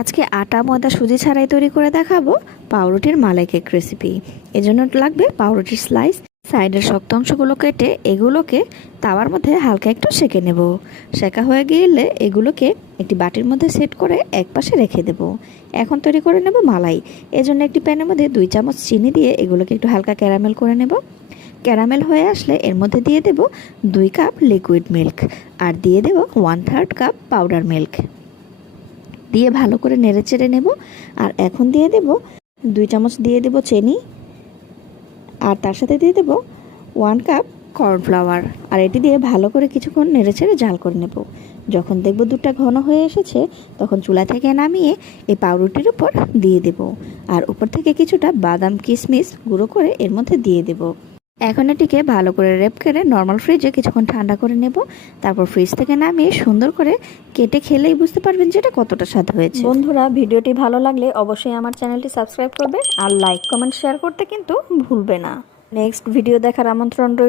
আজকে আটা ময়দা সুজি ছাড়াই তৈরি করে দেখাবো পাউরুটির মালাই কেক রেসিপি। এজন্য লাগবে পাউরুটির স্লাইস। সাইডের শক্ত অংশগুলো কেটে এগুলোকে তাওয়ার মধ্যে হালকা একটু সেঁকে নেব। সেঁকা হয়ে গেলে এগুলোকে একটি বাটির মধ্যে সেট করে একপাশে রেখে দেব। এখন তৈরি করে নেব মালাই। এজন্য একটি প্যানের মধ্যে 2 চামচ চিনি দিয়ে এগুলোকে একটু হালকা ক্যারামেল করে নেব। ক্যারামেল হয়ে আসলে এর মধ্যে দিয়ে দেব 2 কাপ লিকুইড মিল্ক আর দিয়ে দেব 1/3 কাপ পাউডার মিল্ক দিয়ে ভালো করে নেড়েচেড়ে নেব। আর এখন দিয়ে দেব 2 চামচ দিয়ে দেব চিনি আর তার সাথে দিয়ে দেব 1 কাপ কর্নফ্লাওয়ার আর এটি দিয়ে ভালো করে কিছুক্ষণ নেড়েচেড়ে জাল করে নেব। যখন দেখব দুধটা ঘন হয়ে এসেছে তখন চুলা থেকে নামিয়ে এই পাউরুটির উপর দিয়ে দেব আর উপর থেকে কিছুটা বাদাম কিশমিশ গুঁড়ো করে এর মধ্যে দিয়ে দেব। এখন এটিকে ভালো করে র্যাপ করে নর্মাল ফ্রিজে কিছুক্ষণ ঠান্ডা করে নেব। তারপর ফ্রিজ থেকে নামিয়ে সুন্দর করে কেটে খেলেই বুঝতে পারবেন যে এটা কতটা স্বাদ হয়েছে। বন্ধুরা, ভিডিওটি ভালো লাগলে অবশ্যই আমার চ্যানেলটি সাবস্ক্রাইব করবে আর লাইক কমেন্ট শেয়ার করতে কিন্তু ভুলবে না। নেক্সট ভিডিও দেখার আমন্ত্রণ রইল।